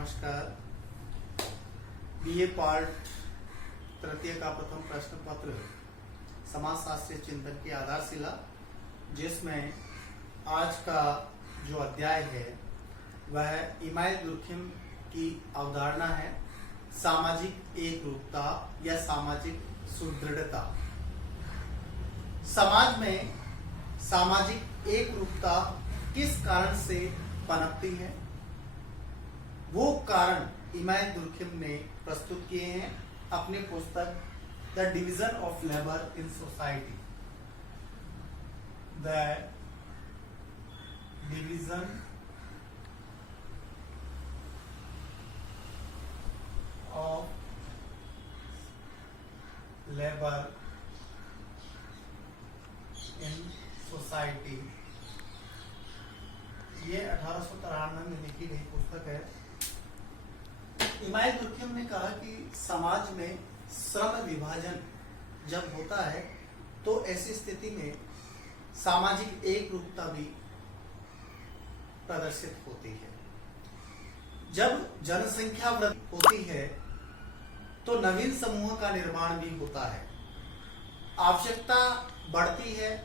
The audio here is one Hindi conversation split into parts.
नमस्कार। बीए पार्ट तृतीय का प्रथम प्रश्न पत्र समाजशास्त्रीय चिंतन की आधारशिला, जिसमें आज का जो अध्याय है वह इमानुएल दुर्खिम की अवधारणा है सामाजिक एकरूपता या सामाजिक सुदृढ़ता। समाज में सामाजिक एकरूपता किस कारण से पनपती है, वो कारण इमानुएल दुर्खिम ने प्रस्तुत किए हैं अपनी पुस्तक the division of labour in society. The division of labour in society, ये 1893 में लिखी गई पुस्तक है। इमानुएल दुर्खिम ने कहा कि समाज में श्रम विभाजन जब होता है तो ऐसी स्थिति में सामाजिक एकरूपता भी प्रदर्शित होती है। जब जनसंख्या वृद्धि होती है तो नवीन समूह का निर्माण भी होता है। आवश्यकता बढ़ती है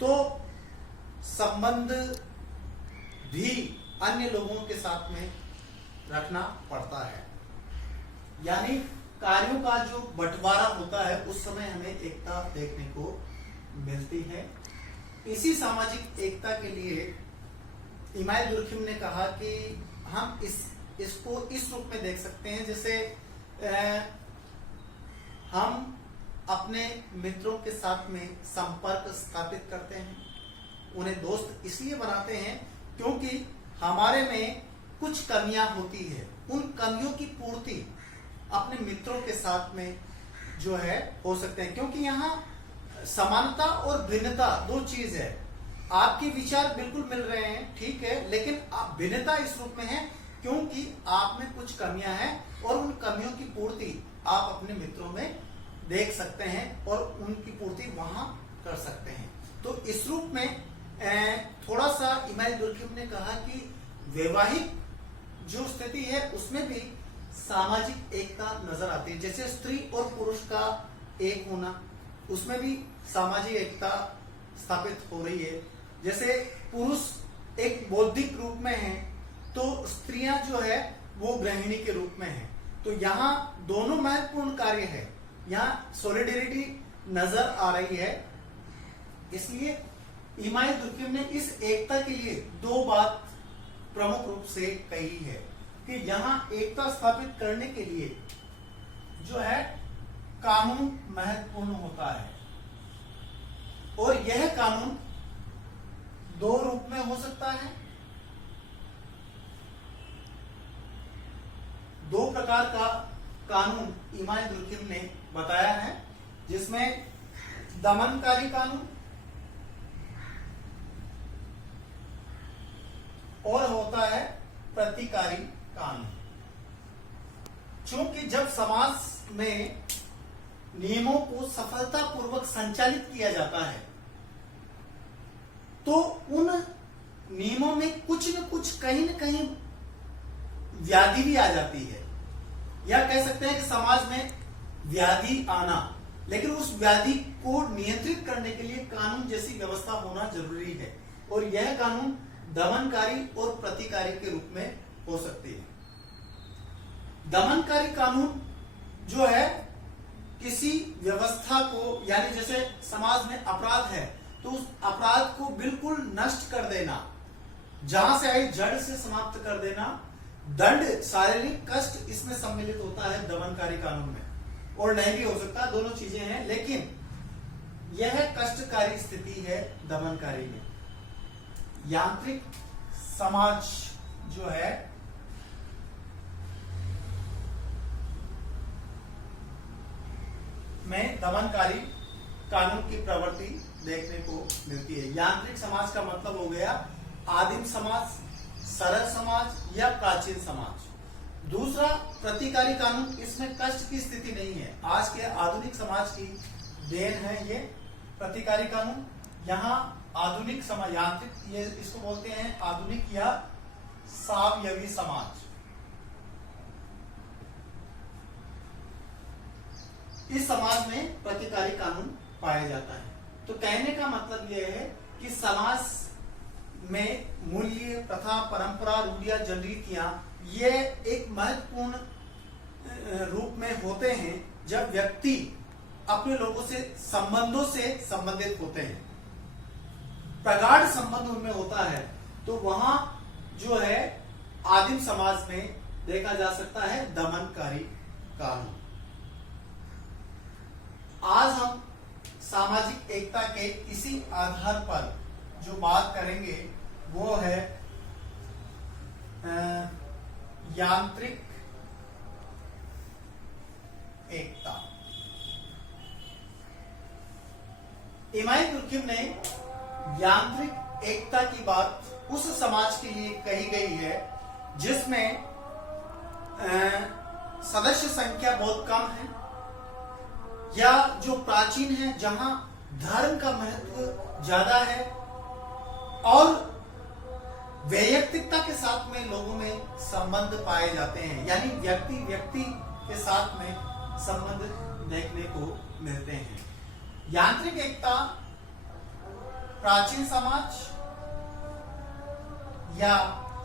तो संबंध भी अन्य लोगों के साथ में रखना पड़ता है, यानी कार्यों का जो बंटवारा होता है उस समय हमें एकता देखने को मिलती है। इसी सामाजिक एकता के लिए इमानुएल दुर्खिम ने कहा कि हम इसको इस रूप में देख सकते हैं, जैसे हम अपने मित्रों के साथ में संपर्क स्थापित करते हैं, उन्हें दोस्त इसलिए बनाते हैं क्योंकि हमारे में कुछ कमियां होती है, उन कमियों की पूर्ति अपने मित्रों के साथ में जो है हो सकते हैं, क्योंकि यहाँ समानता और भिन्नता दो चीज है। आपके विचार बिल्कुल मिल रहे हैं, ठीक है, लेकिन आप भिन्नता इस रूप में है क्योंकि आप में कुछ कमियां हैं और उन कमियों की पूर्ति आप अपने मित्रों में देख सकते हैं और उनकी पूर्ति वहां कर सकते हैं। तो इस रूप में थोड़ा सा इमानुएल दुर्खिम ने कहा कि वैवाहिक जो स्थिति है उसमें भी सामाजिक एकता नजर आती है। जैसे स्त्री और पुरुष का एक होना, उसमें भी सामाजिक एकता स्थापित हो रही है। जैसे पुरुष एक बौद्धिक रूप में है तो स्त्रियां जो है वो गृहिणी के रूप में है। तो यहाँ दोनों महत्वपूर्ण कार्य है, यहाँ सॉलिडेरिटी नजर आ रही है। इसलिए इमानुएल दुर्खिम ने इस एकता के लिए दो बात प्रमुख रूप से कही है कि यहाँ एकता स्थापित करने के लिए जो है कानून महत्वपूर्ण होता है, और यह कानून दो रूप में हो सकता है। दो प्रकार का कानून इमानुएल दुर्खिम ने बताया है, जिसमें दमनकारी कानून और होता है प्रतिकारी कानून। क्योंकि जब समाज में नियमों को सफलतापूर्वक संचालित किया जाता है तो उन नियमों में कुछ न कुछ कहीं न कहीं व्याधि भी आ जाती है, या कह सकते हैं कि समाज में व्याधि आना, लेकिन उस व्याधि को नियंत्रित करने के लिए कानून जैसी व्यवस्था होना जरूरी है, और यह कानून दमनकारी और प्रतिकारी के रूप में हो सकती है। दमनकारी कानून जो है किसी व्यवस्था को, यानी जैसे समाज में अपराध है तो उस अपराध को बिल्कुल नष्ट कर देना, जहां से आई जड़ से समाप्त कर देना। दंड, शारीरिक कष्ट इसमें सम्मिलित होता है दमनकारी कानून में, और नहीं भी हो सकता, दोनों चीजें हैं, लेकिन यह कष्टकारी स्थिति है दमनकारी में। यांत्रिक समाज जो है में दमनकारी कानून की प्रवृत्ति देखने को मिलती है। यांत्रिक समाज का मतलब हो गया आदिम समाज, सरल समाज या प्राचीन समाज। दूसरा प्रतिकारी कानून, इसमें कष्ट की स्थिति नहीं है, आज के आधुनिक समाज की देन है ये प्रतिकारी कानून। यहाँ आधुनिक समाज, यांत्रिक, ये इसको बोलते हैं आधुनिक या सावयवी समाज। इस समाज में प्रतिकारी कानून पाया जाता है। तो कहने का मतलब यह है कि समाज में मूल्य, प्रथा, परंपरा, रूढ़ियां, जनरीतियां ये एक महत्वपूर्ण रूप में होते हैं जब व्यक्ति अपने लोगों से संबंधों से संबंधित होते हैं, प्रगाढ़ संबंध उनमें होता है। तो वहां जो है आदिम समाज में देखा जा सकता है दमनकारी कानून। आज हम सामाजिक एकता के इसी आधार पर जो बात करेंगे वो है यांत्रिक एकता। इमाम तुर्कीम ने यांत्रिक एकता की बात उस समाज के लिए कही गई है जिसमें सदस्य संख्या बहुत कम है, या जो प्राचीन है, जहां धर्म का महत्व ज्यादा है, और वैयक्तिकता के साथ में लोगों में संबंध पाए जाते हैं, यानी व्यक्ति व्यक्ति के साथ में संबंध देखने को मिलते हैं। यांत्रिक एकता प्राचीन समाज या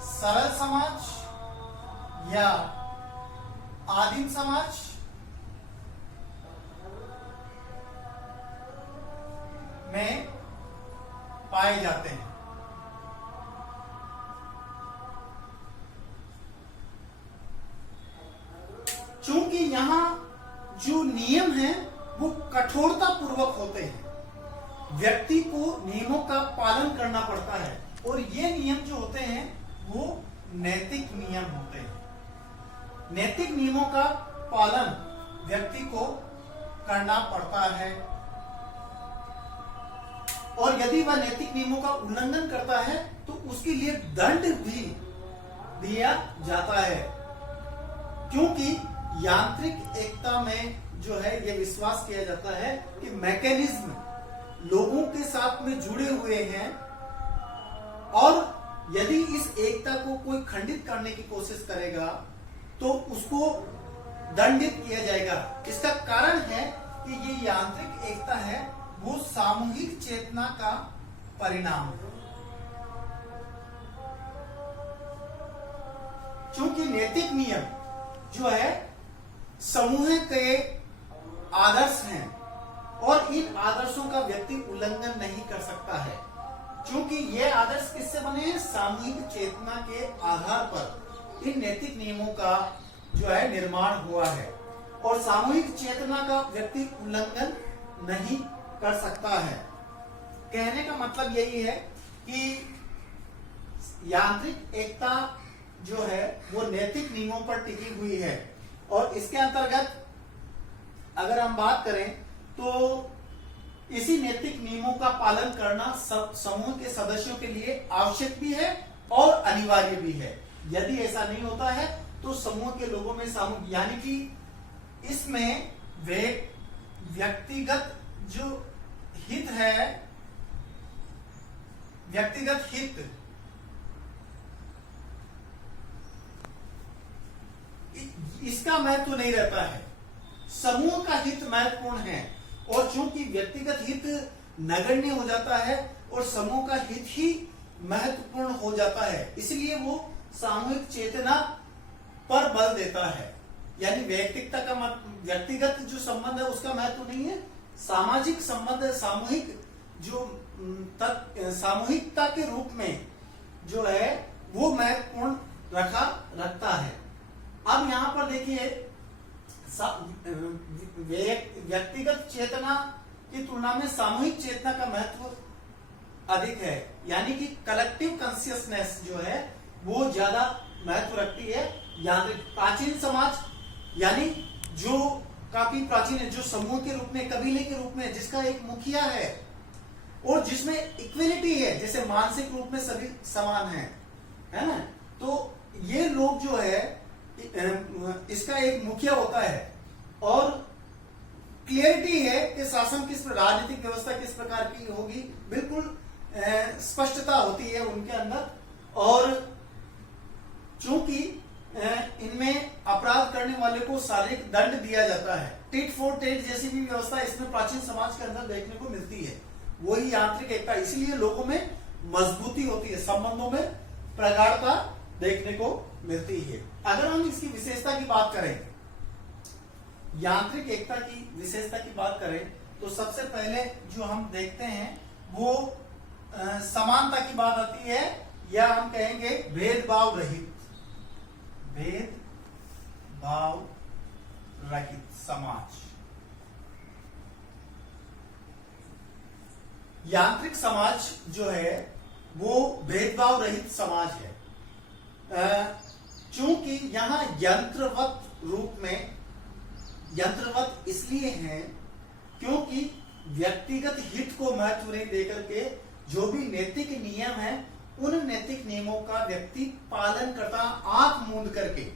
सरल समाज या आदिम समाज में पाए जाते हैं। चूंकि यहां जो नियम हैं वो कठोरता पूर्वक होते हैं, व्यक्ति को नियमों का पालन करना पड़ता है, और ये नियम जो होते हैं वो नैतिक नियम होते हैं। नैतिक नियमों का पालन व्यक्ति को करना पड़ता है, और यदि वह नैतिक नियमों का उल्लंघन करता है तो उसके लिए दंड भी दिया जाता है। क्योंकि यांत्रिक एकता में जो है ये विश्वास किया जाता है कि मैकेनिज्म लोगों के साथ में जुड़े हुए हैं, और यदि इस एकता को कोई खंडित करने की कोशिश करेगा तो उसको दंडित किया जाएगा। इसका कारण है कि ये यांत्रिक एकता है वो सामूहिक चेतना का परिणाम है। क्योंकि नैतिक नियम जो है समूह के आदर्श हैं, और इन आदर्शों का व्यक्ति उल्लंघन नहीं कर सकता है, क्योंकि ये आदर्श किससे बने हैं? सामूहिक चेतना के आधार पर इन नैतिक नियमों का जो है निर्माण हुआ है, और सामूहिक चेतना का व्यक्ति उल्लंघन नहीं कर सकता है। कहने का मतलब यही है कि यांत्रिक एकता जो है वो नैतिक नियमों पर टिकी हुई है, और इसके अंतर्गत अगर हम बात करें तो इसी नैतिक नियमों का पालन करना सब समूह के सदस्यों के लिए आवश्यक भी है और अनिवार्य भी है। यदि ऐसा नहीं होता है तो समूह के लोगों में सामूहिक, यानी कि इसमें वे व्यक्तिगत जो हित है, व्यक्तिगत हित इसका महत्व नहीं रहता है, समूह का हित महत्वपूर्ण है। और चूंकि व्यक्तिगत हित नगण्य हो जाता है और समूह का हित ही महत्वपूर्ण हो जाता है, इसलिए वो सामूहिक चेतना पर बल देता है। यानी व्यक्तिगता का व्यक्तिगत जो संबंध है उसका महत्व नहीं है, सामाजिक संबंध, सामूहिक जो सामूहिकता के रूप में जो है वो महत्वपूर्ण रखता है। अब यहां पर देखिए व्यक्तिगत चेतना की तुलना में सामूहिक चेतना का महत्व अधिक है, यानी कि कलेक्टिव कॉन्शियसनेस जो है वो ज्यादा महत्व रखती है। यांत्रिक प्राचीन समाज यानी जो काफी प्राचीन है, जो समूह के रूप में, कबीले के रूप में, जिसका एक मुखिया है और जिसमें इक्वलिटी है, जैसे मानसिक रूप में सभी समान हैं, है ना, तो ये लोग जो है इसका एक मुखिया होता है और क्लियरिटी है कि शासन किस, राजनीतिक व्यवस्था किस प्रकार की होगी, बिल्कुल स्पष्टता होती है उनके अंदर। और चूंकि इनमें अपराध करने वाले को शारीरिक दंड दिया जाता है। टिट फॉर टेट जैसी भी व्यवस्था इसमें प्राचीन समाज के अंदर देखने को मिलती है। वही यांत्रिक एकता, इसीलिए लोगों में मजबूती होती है, संबंधों में प्रगाढ़ता देखने को मिलती है। अगर हम इसकी विशेषता की बात करें, यांत्रिक एकता की विशेषता की बात करें, तो सबसे पहले जो हम देखते हैं वो समानता की बात आती है, या हम कहेंगे भेदभाव रहित, भेदभाव रहित समाज। यांत्रिक समाज जो है वो भेदभाव रहित समाज है। चूंकि यहां यंत्रवत रूप में, यंत्रवत इसलिए है क्योंकि व्यक्तिगत हित को महत्व नहीं देकर के जो भी नैतिक नियम है उन नैतिक नियमों का व्यक्ति पालन करता, आंख मूंद करके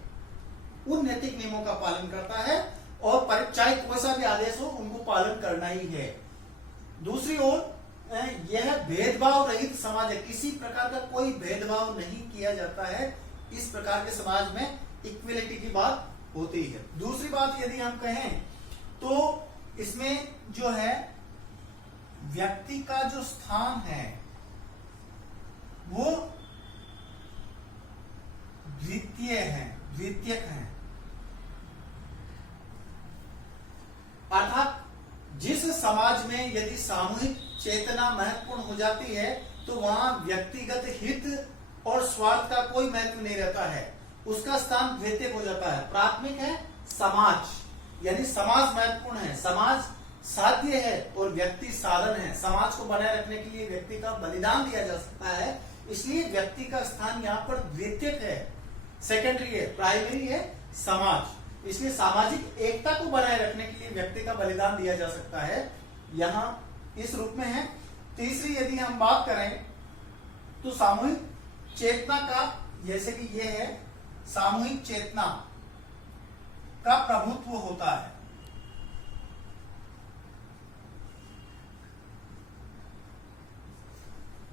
उन नैतिक नियमों का पालन करता है, और चाहे कोई सा भी आदेश हो उनको पालन करना ही है। दूसरी ओर यह भेदभाव रहित समाज है, किसी प्रकार का कोई भेदभाव नहीं किया जाता है। इस प्रकार के समाज में इक्वलिटी की बात होती है। दूसरी बात यदि हम कहें तो इसमें जो है व्यक्ति का जो स्थान है वो द्वितीय है, द्वितीयक है। अर्थात जिस समाज में यदि सामूहिक चेतना महत्वपूर्ण हो जाती है तो वहां व्यक्तिगत हित और स्वार्थ का कोई महत्व नहीं रहता है, उसका स्थान द्वितीयक हो जाता है। प्राथमिक है समाज, यानी समाज महत्वपूर्ण है, समाज साध्य है और व्यक्ति साधन है। समाज को बनाए रखने के लिए व्यक्ति का बलिदान दिया जा सकता है, इसलिए व्यक्ति का स्थान यहाँ पर द्वितीयक है, सेकेंडरी है, प्राइमरी है समाज। इसलिए सामाजिक एकता को बनाए रखने के लिए व्यक्ति का बलिदान दिया जा सकता है, यहाँ इस रूप में है। तीसरी यदि हम बात करें तो सामूहिक चेतना का, जैसे कि यह है सामूहिक चेतना का प्रभुत्व होता है।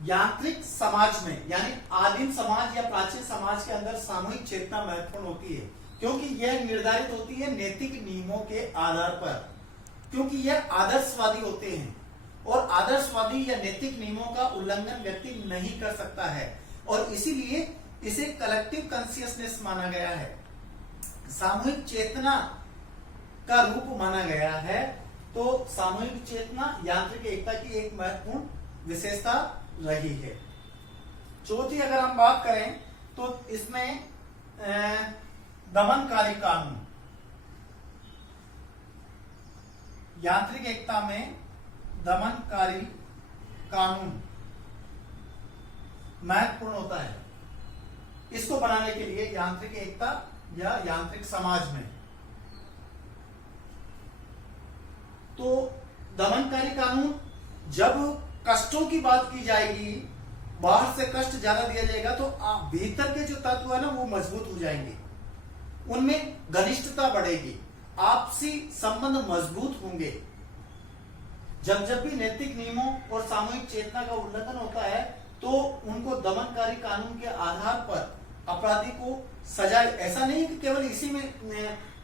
यांत्रिक समाज में, यानी आदिम समाज या प्राचीन समाज के अंदर सामूहिक चेतना महत्वपूर्ण होती है, क्योंकि यह निर्धारित होती है नैतिक नियमों के आधार पर, क्योंकि यह आदर्शवादी होते हैं और आदर्शवादी या नैतिक नियमों का उल्लंघन व्यक्ति नहीं कर सकता है, और इसीलिए इसे कलेक्टिव कॉन्शियसनेस माना गया है, सामूहिक चेतना का रूप माना गया है। तो सामूहिक चेतना यांत्रिक एकता की एक महत्वपूर्ण विशेषता रही है। चौथी अगर हम बात करें तो इसमें दमनकारी कानून, यांत्रिक एकता में दमनकारी कानून महत्वपूर्ण होता है। इसको बनाने के लिए यांत्रिक एकता या यांत्रिक समाज में तो दमनकारी कानून, जब कष्टों की बात की जाएगी, बाहर से कष्ट ज्यादा दिया जाएगा तो भीतर के जो तत्व है ना वो मजबूत हो जाएंगे, उनमें घनिष्ठता बढ़ेगी, आपसी संबंध मजबूत होंगे। जब जब भी नैतिक नियमों और सामूहिक चेतना का उल्लंघन होता है तो उनको दमनकारी कानून के आधार पर अपराधी को सजा, ऐसा नहीं कि केवल इसी में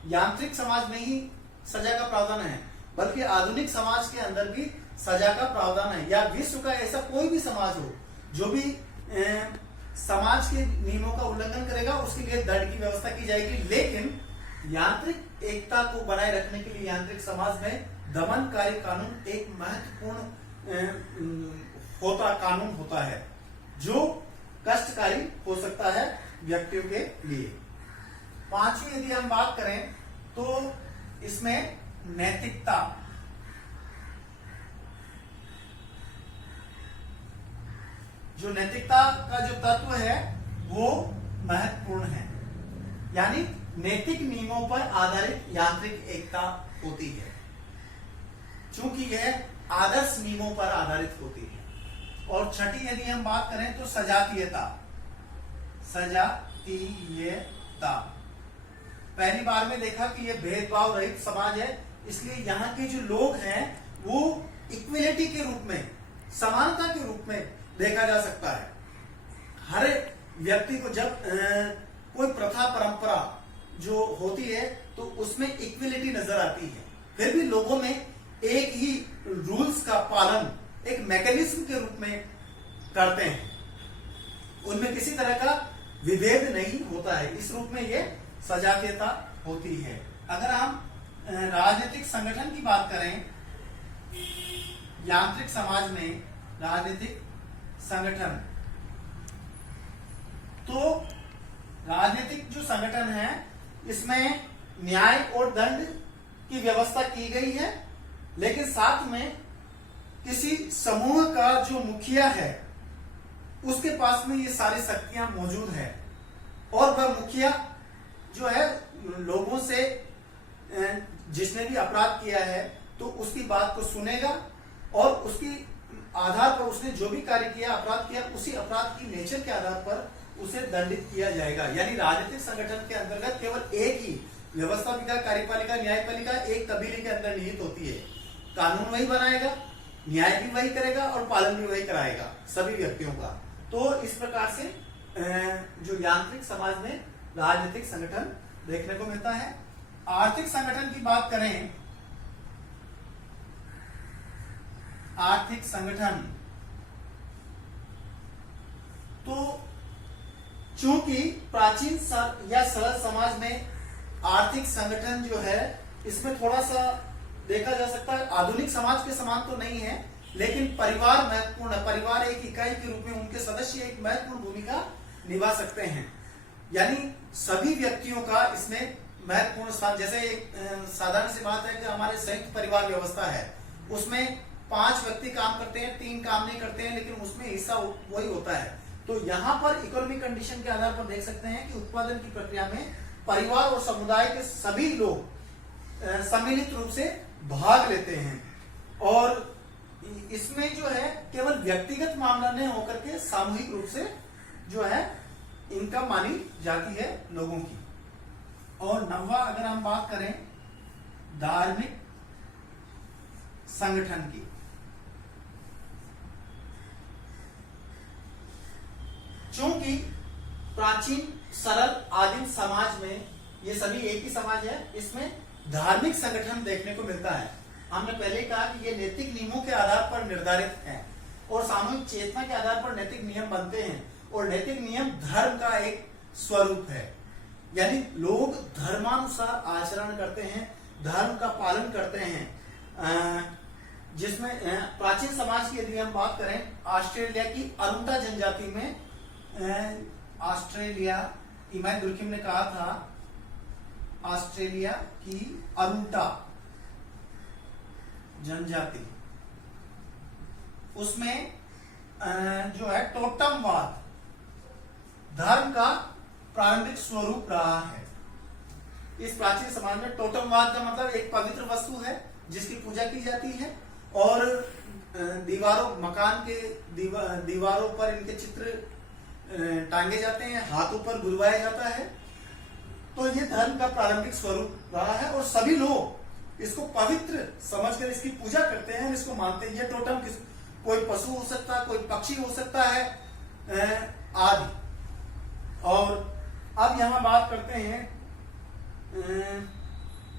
यांत्रिक समाज में ही सजा का प्रावधान है, बल्कि आधुनिक समाज के अंदर भी सजा का प्रावधान है, या विश्व का ऐसा कोई भी समाज हो जो भी समाज के नियमों का उल्लंघन करेगा उसके लिए दंड की व्यवस्था की जाएगी। लेकिन यांत्रिक एकता को बनाए रखने के लिए यांत्रिक समाज में दमनकारी कानून एक महत्वपूर्ण कानून होता है जो कष्टकारी हो सकता है व्यक्तियों के लिए। पांचवी यदि हम बात करें तो इसमें नैतिकता, जो नैतिकता का जो तत्व है वो महत्वपूर्ण है, यानी नैतिक नियमों पर आधारित यांत्रिक एकता होती है, चूंकि यह आदर्श नियमों पर आधारित होती है। और छठी यदि हम बात करें तो सजातीयता, सजातीयता पहली बार में देखा कि यह भेदभाव रहित समाज है, इसलिए यहाँ के जो लोग हैं वो इक्वलिटी के रूप में, समानता के रूप में देखा जा सकता है। हर व्यक्ति को जब कोई प्रथा परंपरा जो होती है तो उसमें इक्विलिटी नजर आती है, फिर भी लोगों में एक ही रूल्स का पालन एक मैकेनिज्म के रूप में करते हैं, उनमें किसी तरह का विभेद नहीं होता है। इस रूप में ये सजातीयता होती है। अगर हम राजनीतिक संगठन की बात करें, यांत्रिक समाज में राजनीतिक संगठन, तो राजनीतिक जो संगठन है इसमें न्याय और दंड की व्यवस्था की गई है, लेकिन साथ में किसी समूह का जो मुखिया है उसके पास में ये सारी शक्तियां मौजूद है, और वह मुखिया जो है लोगों से जिसने भी अपराध किया है तो उसकी बात को सुनेगा और उसकी आधार पर उसने जो भी कार्य किया, अपराध किया, उसी अपराध की नेचर के आधार पर उसे दंडित किया जाएगा। यानी राजनीतिक संगठन के अंतर्गत केवल एक ही व्यवस्थापिका, कार्यपालिका, न्यायपालिका एक कबीले के अंदर निहित होती है। कानून वही बनाएगा, न्याय भी वही करेगा और पालन भी वही कराएगा सभी व्यक्तियों का। तो इस प्रकार से जो यांत्रिक समाज में राजनीतिक संगठन देखने को मिलता है। आर्थिक संगठन की बात करें, आर्थिक संगठन, तो चूंकि प्राचीन या सरल समाज में आर्थिक संगठन जो है इसमें थोड़ा सा देखा जा सकता है, आधुनिक समाज के समान तो नहीं है, लेकिन परिवार महत्वपूर्ण है। परिवार एक इकाई के रूप में उनके सदस्य एक महत्वपूर्ण भूमिका निभा सकते हैं। यानी सभी व्यक्तियों का इसमें महत्वपूर्ण स्थान, जैसे एक साधारण सी बात है कि हमारे संयुक्त परिवार व्यवस्था है, उसमें 5 व्यक्ति काम करते हैं, 3 काम नहीं करते हैं, लेकिन उसमें हिस्सा वही होता है। तो यहाँ पर इकोनॉमिक कंडीशन के आधार पर देख सकते हैं कि उत्पादन की प्रक्रिया में परिवार और समुदाय के सभी लोग सम्मिलित रूप से भाग लेते हैं, और इसमें जो है केवल व्यक्तिगत मामला नहीं होकर के सामूहिक रूप से जो है इनकम मानी जाती है लोगों की। और 9वां अगर हम बात करें धार्मिक संगठन की, चूंकि प्राचीन सरल आदिम समाज में ये सभी एक ही समाज है, इसमें धार्मिक संगठन देखने को मिलता है। हमने पहले कहा कि ये नैतिक नियमों के आधार पर निर्धारित है और सामूहिक चेतना के आधार पर नैतिक नियम बनते हैं, और नैतिक नियम धर्म का एक स्वरूप है। यानी लोग धर्मानुसार आचरण करते हैं, धर्म का पालन करते हैं। जिसमें प्राचीन समाज की यदि हम बात करें, ऑस्ट्रेलिया की अरुंटा जनजाति में, ऑस्ट्रेलिया इमाम दुर्खिम ने कहा था ऑस्ट्रेलिया की अरुंटा जनजाति, उसमें जो है टोटमवाद धर्म का प्रारंभिक स्वरूप रहा है। इस प्राचीन समाज में टोटमवाद का मतलब एक पवित्र वस्तु है जिसकी पूजा की जाती है, और दीवारों, मकान के दीवारों पर इनके चित्र टांगे जाते हैं, हाथों पर गुरवाया जाता है। तो ये धर्म का प्रारंभिक स्वरूप रहा है और सभी लोग इसको पवित्र समझकर इसकी पूजा करते हैं, इसको मानते हैं। ये टोटम कोई पशु हो सकता है, कोई पक्षी हो सकता है आदि। और अब यहां बात करते हैं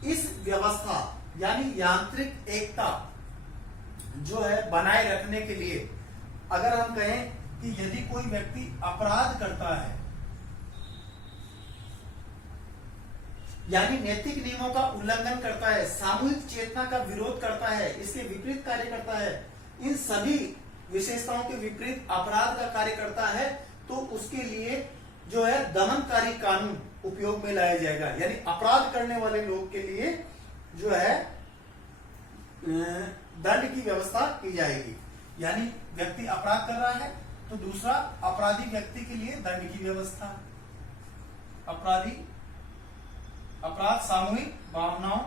इस व्यवस्था यानी यांत्रिक एकता जो है बनाए रखने के लिए, अगर हम कहें कि यदि कोई व्यक्ति अपराध करता है यानी नैतिक नियमों का उल्लंघन करता है, सामूहिक चेतना का विरोध करता है, इसके विपरीत कार्य करता है, इन सभी विशेषताओं के विपरीत अपराध का कार्य करता है, तो उसके लिए जो है दमनकारी कानून उपयोग में लाया जाएगा। यानी अपराध करने वाले लोग के लिए जो है दंड की व्यवस्था की जाएगी। यानी व्यक्ति अपराध कर रहा है तो दूसरा अपराधी व्यक्ति के लिए दंड की व्यवस्था। अपराध सामूहिक भावनाओं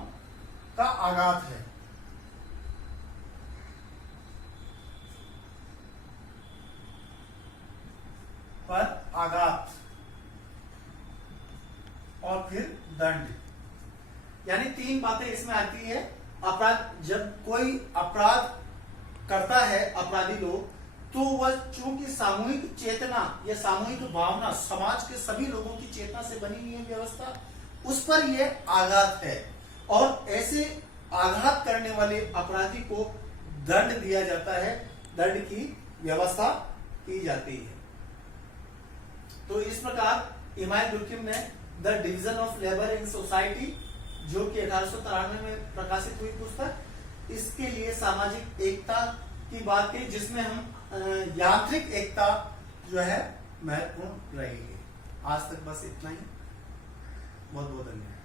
का आघात है। पर आघात और फिर दंड, यानी 3 बातें इसमें आती है। अपराध, जब कोई अपराध करता है अपराधी लोग, तो वह चूंकि सामूहिक चेतना या सामूहिक भावना, समाज के सभी लोगों की चेतना से बनी हुई है व्यवस्था, उस पर यह आघात है और ऐसे आघात करने वाले अपराधी को दंड दिया जाता है, दंड की व्यवस्था की जाती है। तो इस प्रकार इमानुएल डुर्खिम ने the division of labour in society, जो कि 1893 में प्रकाशित हुई पुस्तक, इसके लिए सामाजिक एकता की बात की, जिसमें हम यांत्रिक एकता जो है महत्वपूर्ण रहेगी। आज तक बस इतना ही। बहुत बहुत धन्यवाद।